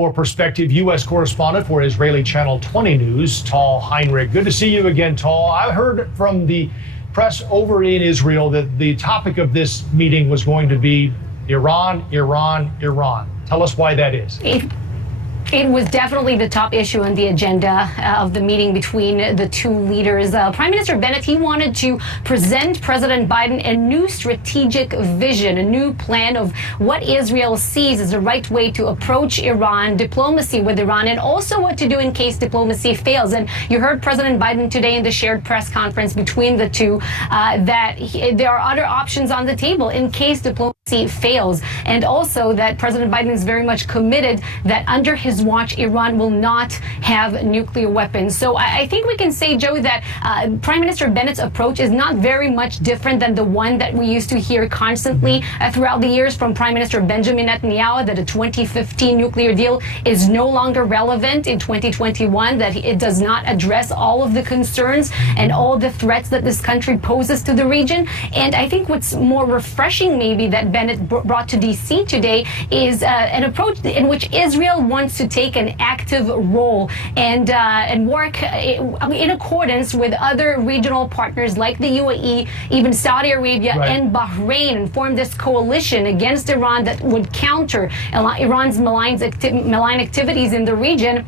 more perspective, U.S. correspondent for Israeli Channel 20 News, Tal Heinrich. Good to see you again, Tal. I heard from the press over in Israel that the topic of this meeting was going to be Iran, Iran, Iran. Tell us why that is. It was definitely the top issue on the agenda of the meeting between the two leaders. Prime Minister Bennett, he wanted to present President Biden a new strategic vision, a new plan of what Israel sees as the right way to approach Iran, diplomacy with Iran, and also what to do in case diplomacy fails. And you heard President Biden today in the shared press conference between the two that there are other options on the table in case diplomacy fails, and also that President Biden is very much committed that under his watch, Iran will not have nuclear weapons. So I think we can say, Joe, that Prime Minister Bennett's approach is not very much different than the one that we used to hear constantly throughout the years from Prime Minister Benjamin Netanyahu, that a 2015 nuclear deal is no longer relevant in 2021, that it does not address all of the concerns and all the threats that this country poses to the region. And I think what's more refreshing maybe that Bennett brought to D.C. today is an approach in which Israel wants to take an active role and work in accordance with other regional partners like the UAE, even Saudi Arabia and Bahrain, and form this coalition against Iran that would counter Iran's malign activities in the region.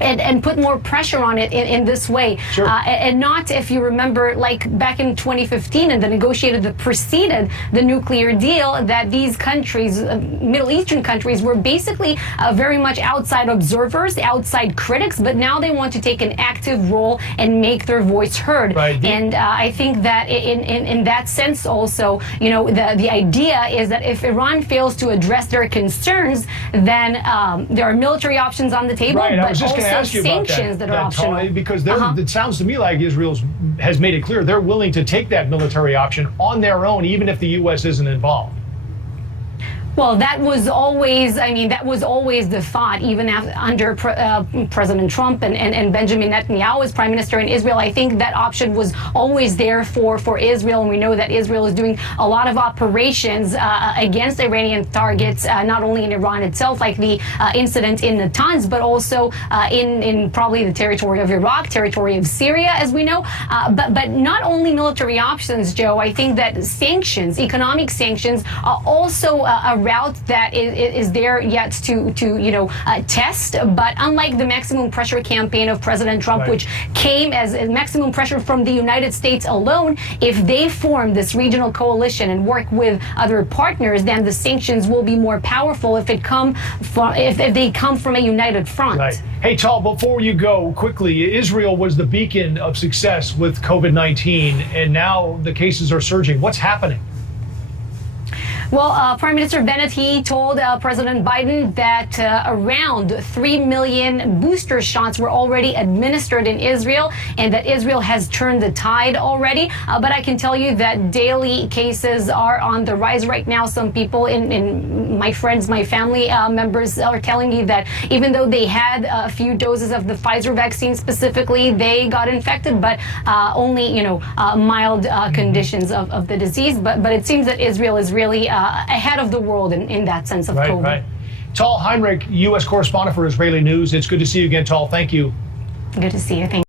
And put more pressure on it in this way. Sure. And not, if you remember, like back in 2015 and the negotiated that preceded the nuclear deal, that these countries, Middle Eastern countries, were basically very much outside observers, outside critics, but now they want to take an active role and make their voice heard. Right. And I think that in that sense also, you know, the idea is that if Iran fails to address their concerns, then there are military options on the table, right. but also ask you sanctions that are optional. Because it sounds to me like Israel has made it clear they're willing to take that military option on their own, even if the U.S. isn't involved. Well, that was always, the thought, even under President Trump and Benjamin Netanyahu as prime minister in Israel. I think that option was always there for Israel. And we know that Israel is doing a lot of operations against Iranian targets, not only in Iran itself, like the incident in Natanz, but also in probably the territory of Iraq, territory of Syria, as we know. But not only military options, Joe, I think that sanctions, economic sanctions, are also a route that is there yet to test. But unlike the maximum pressure campaign of President Trump, which came as maximum pressure from the United States alone, if they form this regional coalition and work with other partners, then the sanctions will be more powerful if they come from a united front. Right. Hey, Tal, before you go, quickly, Israel was the beacon of success with COVID-19, and now the cases are surging. What's happening? Well, Prime Minister Bennett, he told President Biden that around 3 million booster shots were already administered in Israel, and that Israel has turned the tide already. But I can tell you that daily cases are on the rise right now. Some people in my friends, my family members are telling me that even though they had a few doses of the Pfizer vaccine specifically, they got infected, but only, mild conditions of the disease. But it seems that Israel is really ahead of the world in that sense of COVID. Right. Tal Heinrich, U.S. correspondent for Israeli News. It's good to see you again, Tal. Thank you. Good to see you. Thank you.